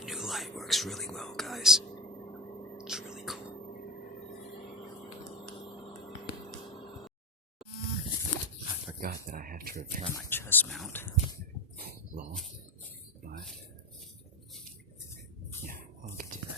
that new light works really well, guys. It's really cool. I forgot that I have to repair my chest mount. Lol. But yeah, I'll get to that.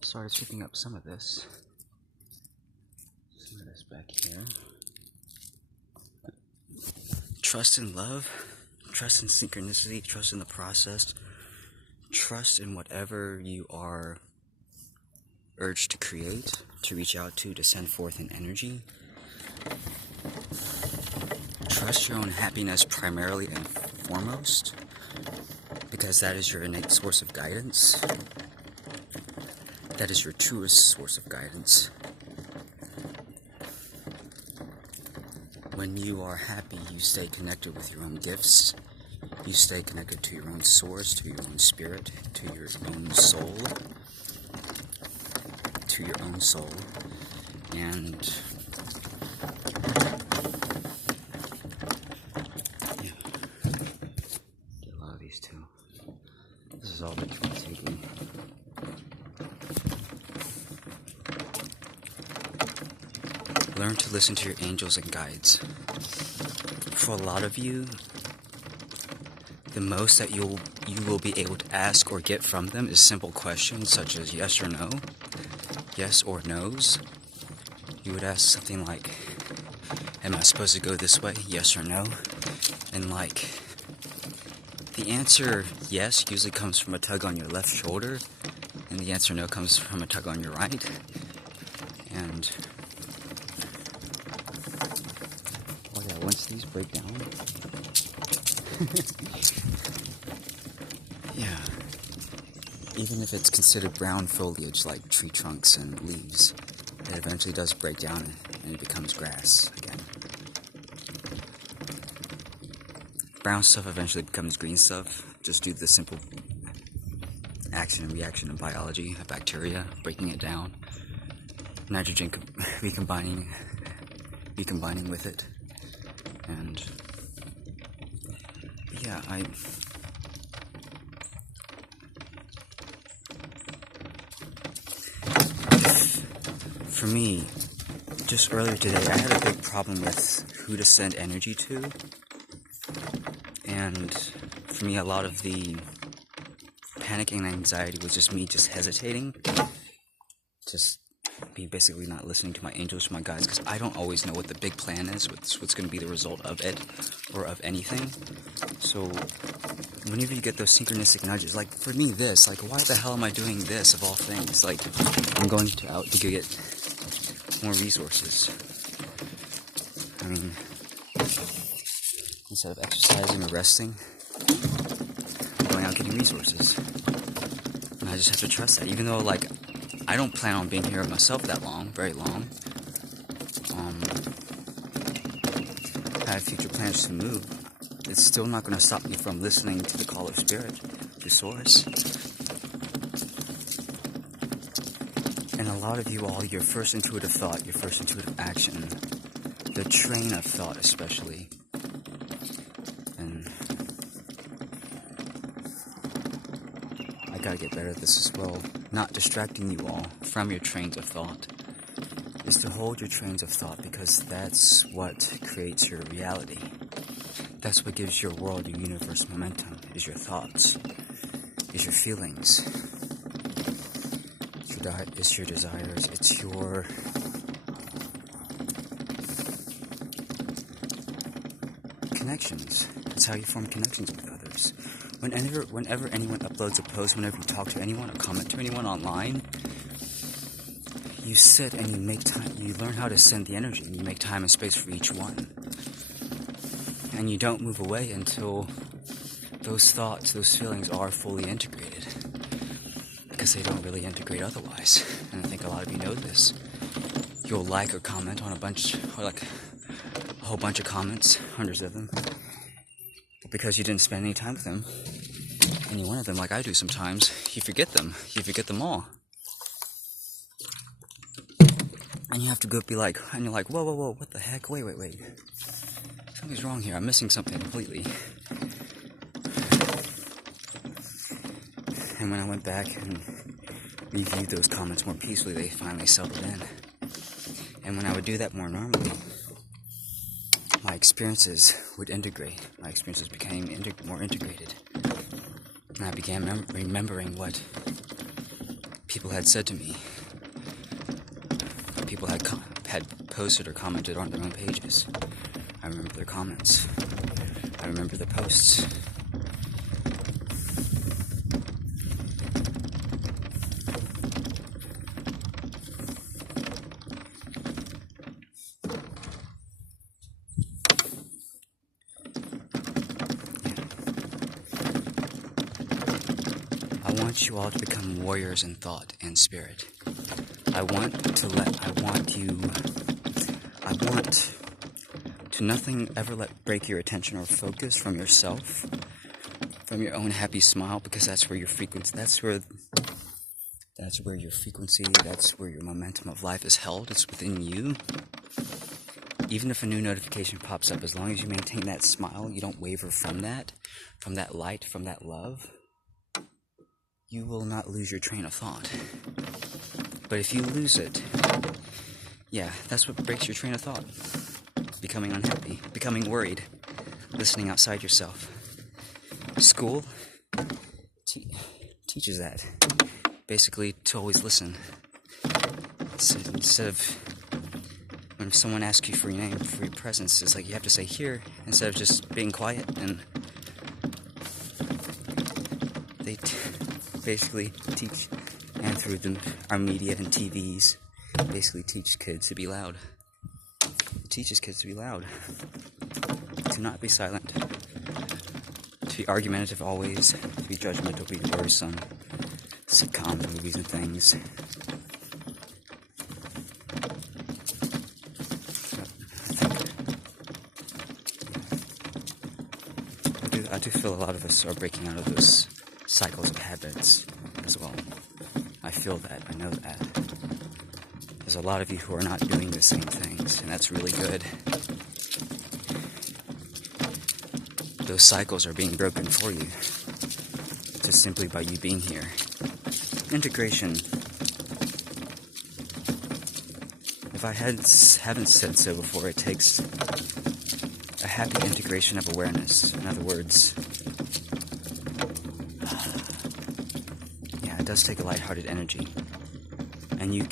Started sweeping up some of this back here. Trust in love, trust in synchronicity, trust in the process, trust in whatever you are urged to create, to reach out to send forth an energy. Trust your own happiness primarily and foremost, because that is your innate source of guidance. That is your truest source of guidance. When you are happy, you stay connected with your own gifts. You stay connected to your own source, to your own spirit, to your own soul. To your own soul. And learn to listen to your angels and guides. For a lot of you, the most that you will be able to ask or get from them is simple questions such as yes or no, yes or no's. You would ask something like, am I supposed to go this way, yes or no? And like, the answer yes usually comes from a tug on your left shoulder, and the answer no comes from a tug on your right. And oh yeah, once these break down, yeah, even if it's considered brown foliage like tree trunks and leaves, it eventually does break down and it becomes grass again. Brown stuff eventually becomes green stuff, just due to the simple action and reaction in biology of bacteria, breaking it down, nitrogen recombining with it, and yeah, for me, just earlier today, I had a big problem with who to send energy to, and for me, a lot of the panicking and anxiety was just me just hesitating, just me basically not listening to my angels, my guides, because I don't always know what the big plan is, what's going to be the result of it, or of anything. So whenever you get those synchronistic nudges, like for me this, like why the hell am I doing this of all things? Like I'm going out to get more resources. I mean, instead of exercising or resting, I'm going out getting resources. And I just have to trust that, even though like I don't plan on being here myself that long, very long. I have future plans to move. It's still not going to stop me from listening to the call of spirit, to source. And a lot of you all, your first intuitive thought, your first intuitive action, the train of thought especially, and I gotta get better at this as well, not distracting you all from your trains of thought, is to hold your trains of thought, because that's what creates your reality. That's what gives your world, your universe momentum, is your thoughts, is your feelings, it's your desires, it's your connections. It's how you form connections with others. Whenever anyone uploads a post, whenever you talk to anyone or comment to anyone online, you sit and you make time, you learn how to send the energy, and you make time and space for each one. And you don't move away until those thoughts, those feelings are fully integrated. Because they don't really integrate otherwise. And I think a lot of you know this. You'll like or comment on a whole bunch of comments, hundreds of them. But because you didn't spend any time with them, any one of them like I do sometimes, you forget them. You forget them all. And you have to go be like, and you're like, whoa, what the heck? Wait. Something's wrong here. I'm missing something completely. And when I went back and reviewed those comments more peacefully, they finally settled in. And when I would do that more normally, my experiences would integrate. My experiences became more integrated. And I began remembering what people had said to me. People had posted or commented on their own pages. I remember their comments. I remember their posts. I want you all to become warriors in thought and spirit. I want to nothing ever let break your attention or focus from yourself, from your own happy smile, because that's where your frequency, that's where your frequency, that's where your momentum of life is held. It's within you. Even if a new notification pops up, as long as you maintain that smile, you don't waver from that light, from that love, you will not lose your train of thought. But if you lose it, Yeah, that's what breaks your train of thought. Becoming unhappy, becoming worried, listening outside yourself. School teaches that. Basically, to always listen. So instead of when someone asks you for your name, for your presence, it's like you have to say here instead of just being quiet. And they basically teach, and through our media and TVs, basically teach kids to be loud. It teaches kids to be loud, to not be silent, to be argumentative always, to be judgmental, be worrisome. Sitcom movies and things. I do feel a lot of us are breaking out of those cycles of habits as well. I feel that, I know that. There's a lot of you who are not doing the same things, and that's really good. Those cycles are being broken for you, just simply by you being here. Integration. If I haven't said so before, it takes a happy integration of awareness. In other words, yeah, it does take a lighthearted energy. And you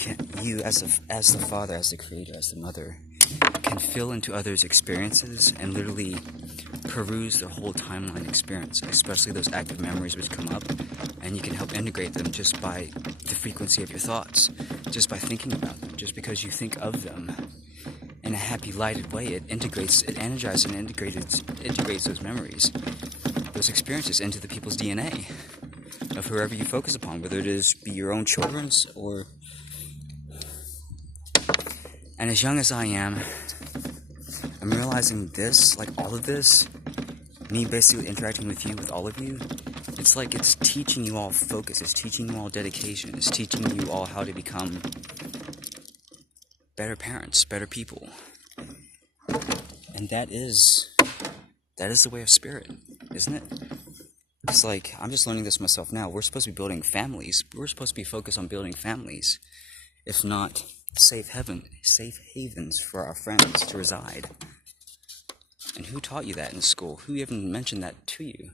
as the father, as the creator, as the mother, can feel into others' experiences and literally peruse their whole timeline experience, especially those active memories which come up, and you can help integrate them just by the frequency of your thoughts, just by thinking about them, just because you think of them in a happy, lighted way. It energizes and integrates those memories, those experiences into the people's DNA of whoever you focus upon, whether it is be your own children's or... And as young as I am, I'm realizing this, like all of this, me basically interacting with you, with all of you, it's like it's teaching you all focus, it's teaching you all dedication, it's teaching you all how to become better parents, better people. And that is the way of spirit, isn't it? It's like, I'm just learning this myself now. We're supposed to be building families. We're supposed to be focused on building families, if not safe havens for our friends to reside. And who taught you that in school? Who even mentioned that to you?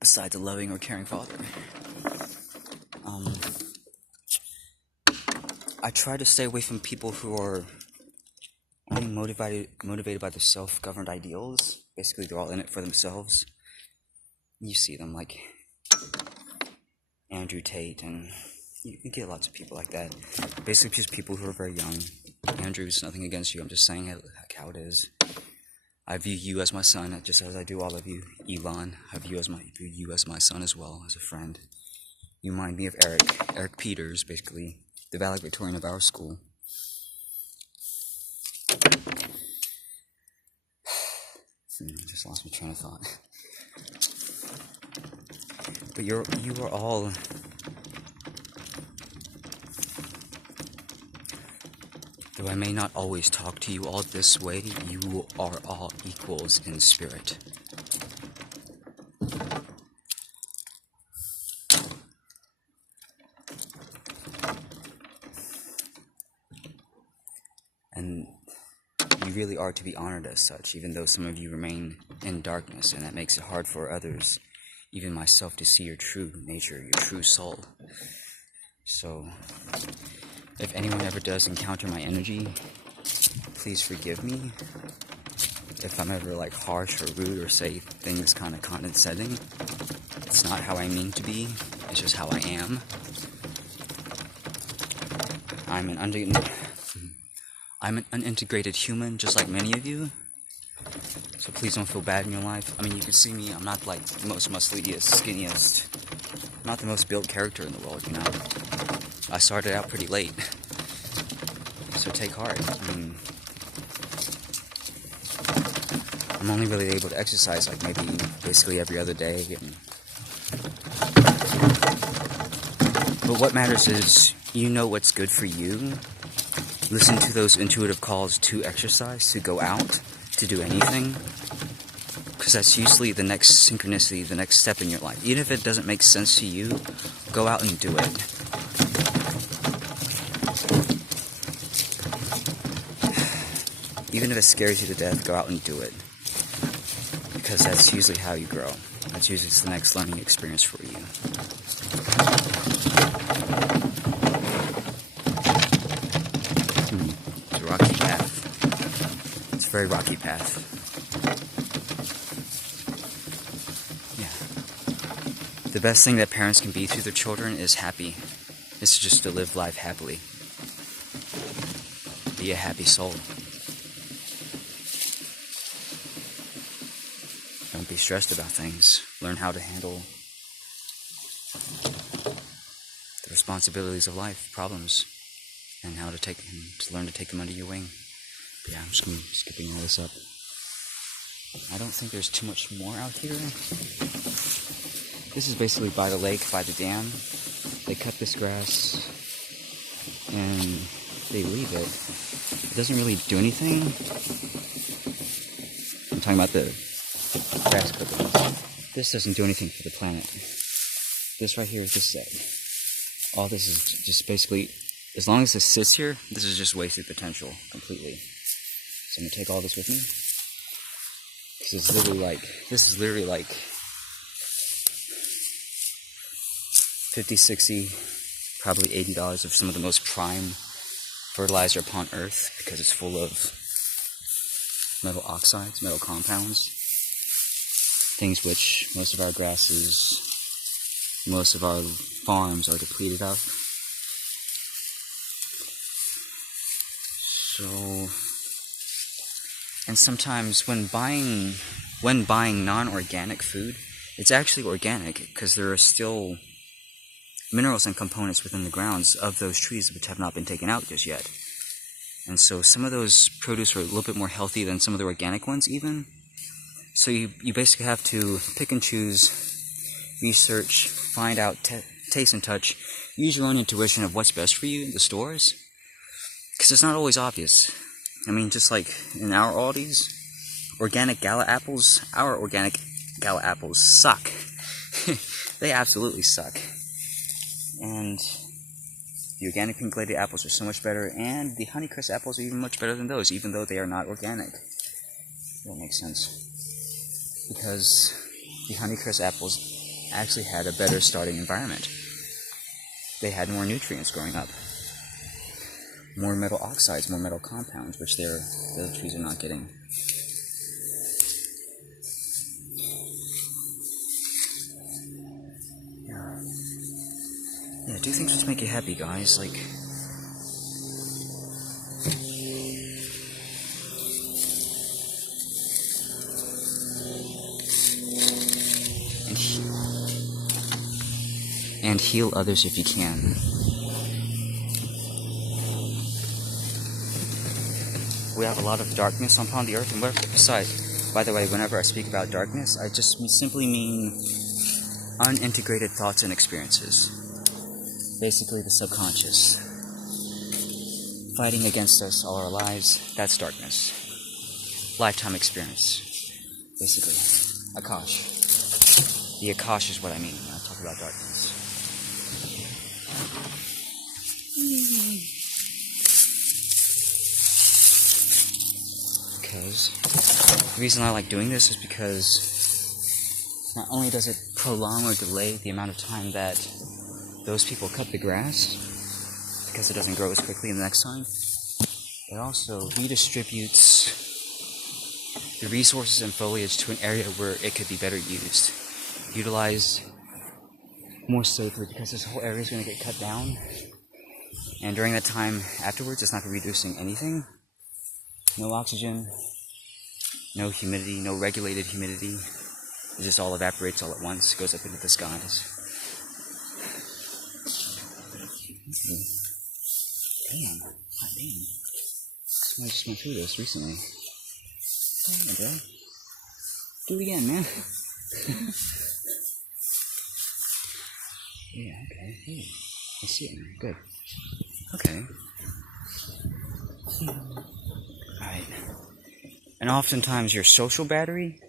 Besides a loving or caring father. I try to stay away from people who are only motivated by their self-governed ideals. Basically, they're all in it for themselves. You see them like Andrew Tate, and you get lots of people like that. Basically, just people who are very young. Andrew's nothing against you. I'm just saying it like how it is. I view you as my son, just as I do all of you. Elon, I view you as my son as well, as a friend. You remind me of Eric Peters, basically the valedictorian of our school. Just lost my train of thought. But you are all though I may not always talk to you all this way, you are all equals in spirit. And you really are to be honored as such, even though some of you remain in darkness, and that makes it hard for others, even myself, to see your true nature, your true soul. So, if anyone ever does encounter my energy, please forgive me. If I'm ever like harsh or rude or say things kind of condescending, it's not how I mean to be, it's just how I am. I'm an unintegrated human, just like many of you. So please don't feel bad in your life. I mean, you can see me, I'm not like the most muscliest, skinniest, not the most built character in the world, you know. I started out pretty late, so take heart. I mean, I'm only really able to exercise like maybe basically every other day. But what matters is you know what's good for you. Listen to those intuitive calls to exercise, to go out, to do anything. Because that's usually the next synchronicity, the next step in your life. Even if it doesn't make sense to you, go out and do it. Even if it scares you to death, go out and do it. Because that's usually how you grow. That's usually the next learning experience for you. It's a rocky path. It's a very rocky path. Yeah. The best thing that parents can be to their children is happy. It's just to live life happily. Be a happy soul. Don't be stressed about things. Learn how to handle the responsibilities of life, problems, and how to learn to take them under your wing. But yeah, I'm just skipping all this up. I don't think there's too much more out here. This is basically by the lake, by the dam. They cut this grass and they leave it. It doesn't really do anything. I'm talking about the grass clippings. This doesn't do anything for the planet. This right here is just set. All this is just basically, as long as this sits here, this is just wasted potential completely. So I'm gonna take all this with me. This is literally like 50, 60, probably $80 of some of the most prime fertilizer upon earth, because it's full of metal oxides, metal compounds, things which most of our grasses, most of our farms are depleted of. So, and sometimes when buying non-organic food, it's actually organic because there are still minerals and components within the grounds of those trees which have not been taken out just yet. And so some of those produce are a little bit more healthy than some of the organic ones even. So you basically have to pick and choose, research, find out, taste and touch, use your own intuition of what's best for you in the stores. Because it's not always obvious. I mean, just like in our Aldi's, organic gala apples, our organic gala apples suck. They absolutely suck. And the organic pink lady apples are so much better, and the Honeycrisp apples are even much better than those, even though they are not organic. That makes sense. Because the Honeycrisp apples actually had a better starting environment. They had more nutrients growing up. More metal oxides, more metal compounds, which the other trees are not getting. Yeah, do things which make you happy, guys. Like, and heal others if you can. We have a lot of darkness upon the earth, and besides, by the way, whenever I speak about darkness, I just simply mean unintegrated thoughts and experiences. Basically the subconscious. Fighting against us all our lives, that's darkness. Lifetime experience. Basically. Akash. The Akash is what I mean when I talk about darkness. Because the reason I like doing this is because not only does it prolong or delay the amount of time that those people cut the grass, because it doesn't grow as quickly the next time, it also redistributes the resources and foliage to an area where it could be better used, utilized more safely, because this whole area is going to get cut down, and during that time afterwards it's not going to be reducing anything. No oxygen, no humidity, no regulated humidity. It just all evaporates all at once, goes up into the skies. Damn, hot damn. I just went through this recently. Damn, bro. Do it again, man. Yeah, okay. Hey, I see it now. Good. Okay. Alright. And oftentimes your social battery,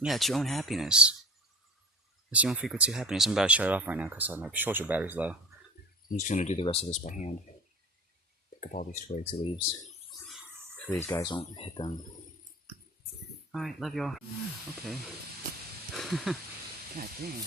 yeah, it's your own happiness. It's your own frequency of happiness. I'm about to shut it off right now because my social battery's low. I'm just going to do the rest of this by hand. Pick up all these twigs and leaves. These guys don't hit them. Alright, love y'all. Okay. God dang.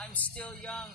I'm still young.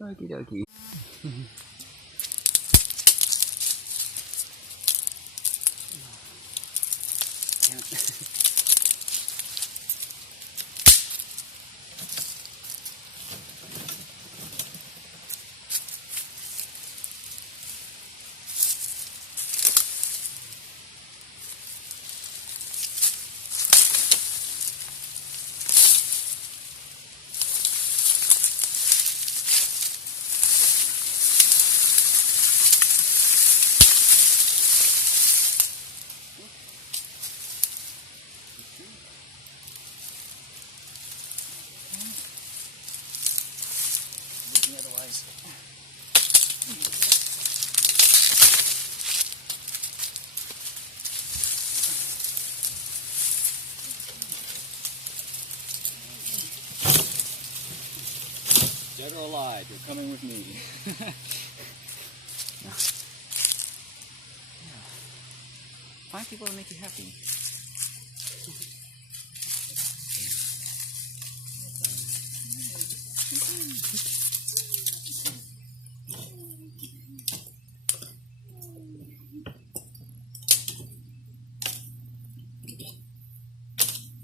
Okie dokie. Otherwise. Dead or alive, you're coming with me. Yeah. Find people that make you happy.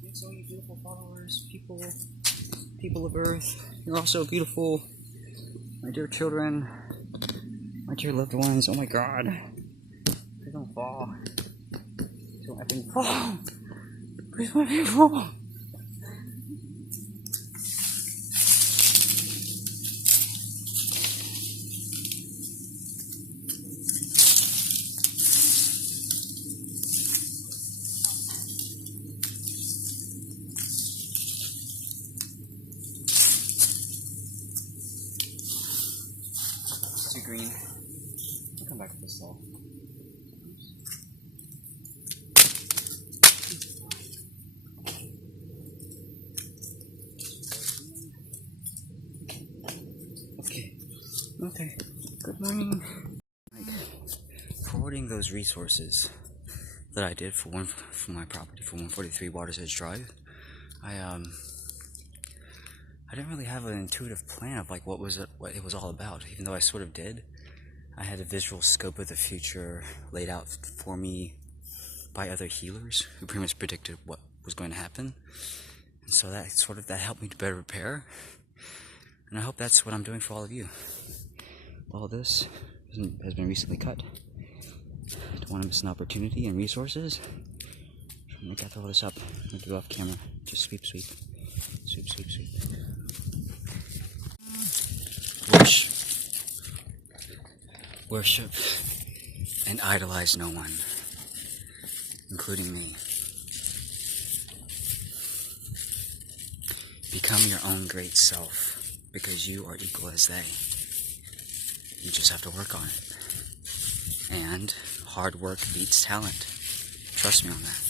Thanks all you beautiful followers, people of Earth. You're also beautiful, my dear children, my dear loved ones. Oh my God, please don't fall. Please don't effing fall. Please don't effing fall. green. I'll come back to this stall. Okay. Good morning. Like, forwarding those resources that I did for my property for 143 Waters Edge Drive, I didn't really have an intuitive plan of like what it was all about, even though I sort of did. I had a visual scope of the future laid out for me by other healers who pretty much predicted what was going to happen. And so that helped me to better prepare. And I hope that's what I'm doing for all of you. All this has been recently cut. Don't want to miss an opportunity and resources. I'm gonna gather all this up. I'm gonna do it off camera. Just sweep. Worship and idolize no one, including me. Become your own great self, because you are equal as they. You just have to work on it. And hard work beats talent. Trust me on that.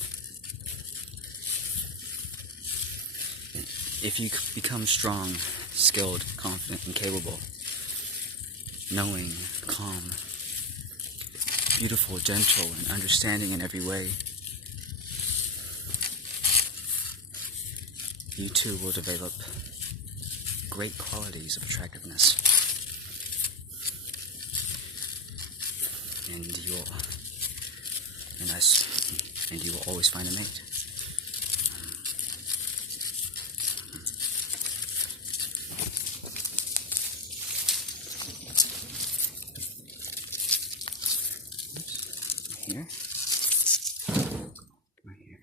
If you become strong, skilled, confident, and capable, knowing, calm, beautiful, gentle, and understanding in every way, you too will develop great qualities of attractiveness. And you will always find a mate. Here. Right here.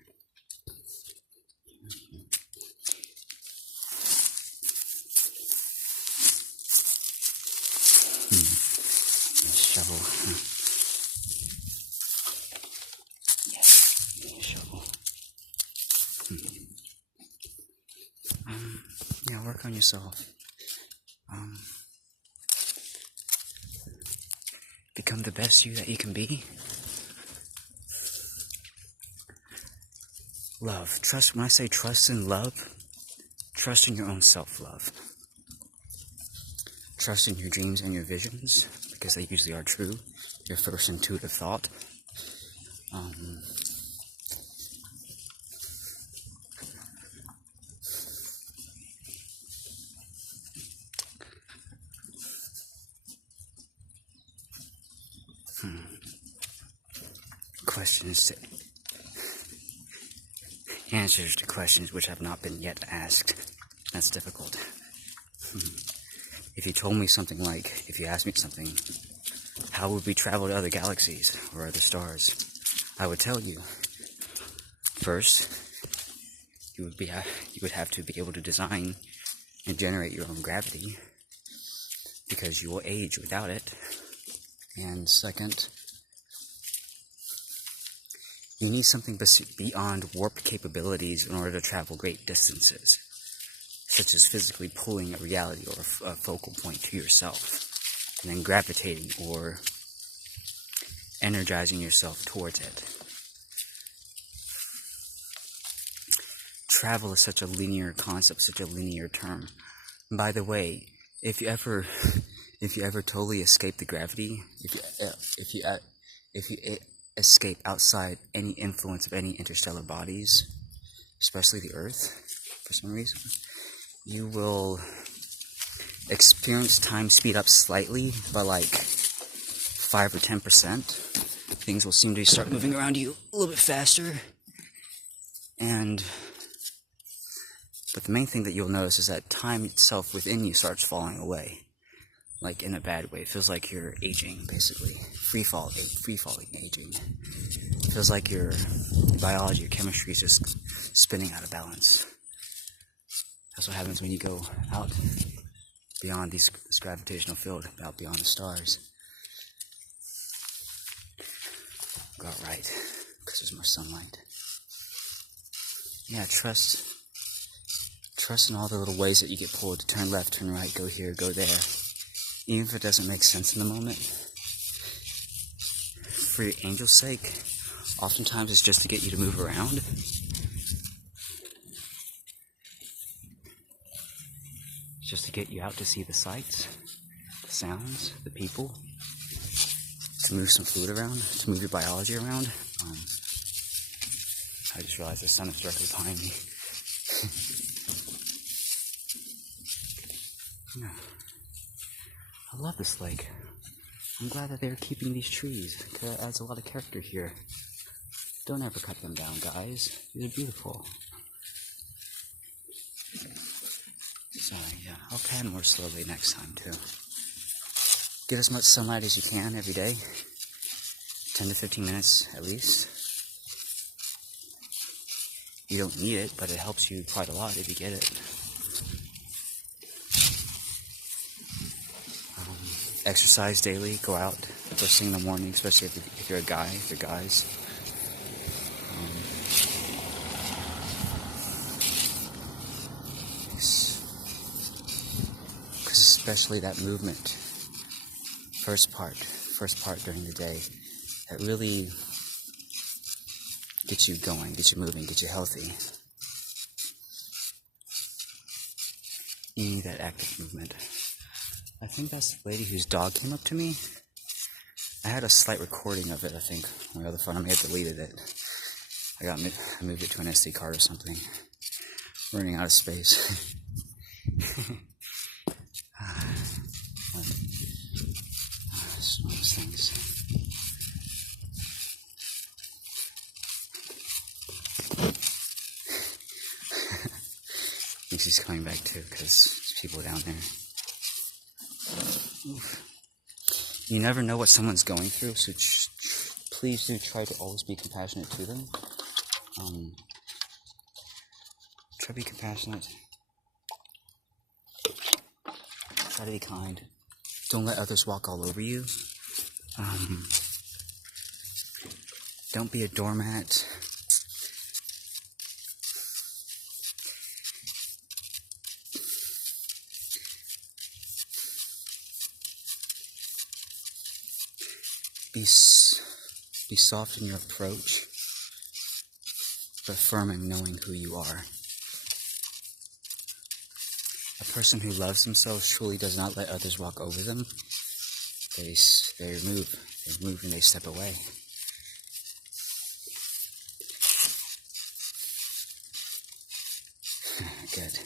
Shovel. Shovel. Yeah, work on yourself. Become the best you that you can be. Love. Trust. When I say trust and love, trust in your own self-love. Trust in your dreams and your visions, because they usually are true. Your first intuitive thought. Answers to questions which have not been yet asked. That's difficult. If you told me something like, if you asked me something, how would we travel to other galaxies or other stars? I would tell you. First, you would have to be able to design and generate your own gravity, because you will age without it. And second, you need something beyond warp capabilities in order to travel great distances, such as physically pulling a reality or a focal point to yourself, and then gravitating or energizing yourself towards it. Travel is such a linear concept, such a linear term. And by the way, if you ever totally escape the gravity, if you escape outside any influence of any interstellar bodies, especially the Earth, for some reason, you will experience time speed up slightly by like 5 or 10%. Things will seem to start moving around you a little bit faster. But the main thing that you'll notice is that time itself within you starts falling away. Like in a bad way. It feels like you're aging, basically. Free falling aging. It feels like your biology, your chemistry is just spinning out of balance. That's what happens when you go out beyond this gravitational field, out beyond the stars. Go out right, because there's more sunlight. Yeah, trust in all the little ways that you get pulled to turn left, turn right, go here, go there. Even if it doesn't make sense in the moment, for your angel's sake, oftentimes it's just to get you to move around. Just to get you out to see the sights, the sounds, the people, to move some fluid around, to move your biology around. I just realized the sun is directly behind me. Yeah. I love this lake. I'm glad that they're keeping these trees, because it adds a lot of character here. Don't ever cut them down, guys. These are beautiful. So, yeah, I'll pan more slowly next time, too. Get as much sunlight as you can every day. 10 to 15 minutes, at least. You don't need it, but it helps you quite a lot if you get it. Exercise daily. Go out first thing in the morning, especially if you're a guy, if you're guys. Because especially that movement, first part during the day, that really gets you going, gets you moving, gets you healthy. You need that active movement. I think that's the lady whose dog came up to me. I had a slight recording of it, I think, on my other phone. I may have deleted it. I moved it to an SD card or something. Running out of space. It's one of those things. I think she's coming back too, because there's people down there. Oof. You never know what someone's going through, so please do try to always be compassionate to them. Try to be compassionate. Try to be kind. Don't let others walk all over you. Don't be a doormat. Be soft in your approach, but firm in knowing who you are. A person who loves themselves truly does not let others walk over them. They move and they step away. Good.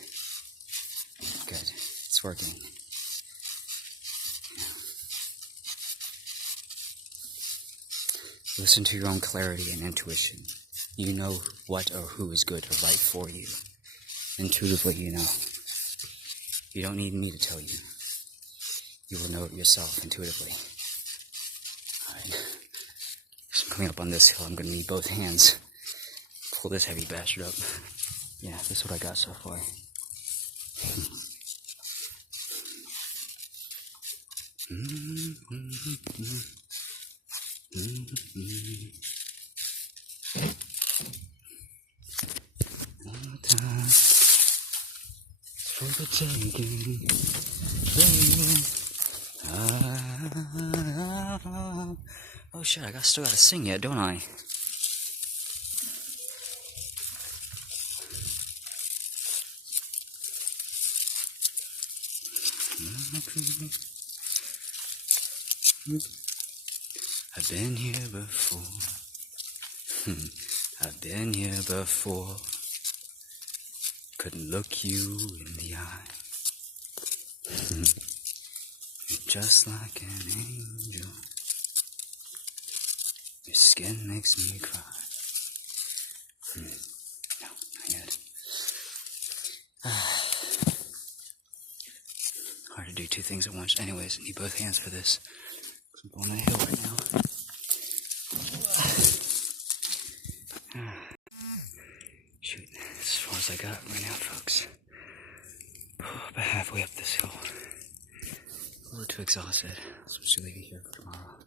It's working. Listen to your own clarity and intuition. You know what or who is good or right for you. Intuitively, you know. You don't need me to tell you. You will know it yourself intuitively. Alright. As I'm coming up on this hill, I'm going to need both hands. Pull this heavy bastard up. Yeah, this is what I got so far. For the taking. Oh shit, I still gotta sing yet, don't I? I've been here before. I've been here before. Couldn't look you in the eye. You're just like an angel. Your skin makes me cry. No, not yet. Hard to do two things at once. Anyways, I need both hands for this. I'm going on a hill right now. Shoot, that's as far as I got right now, folks. About halfway up this hill. A little too exhausted. So I'm just leaving here for tomorrow.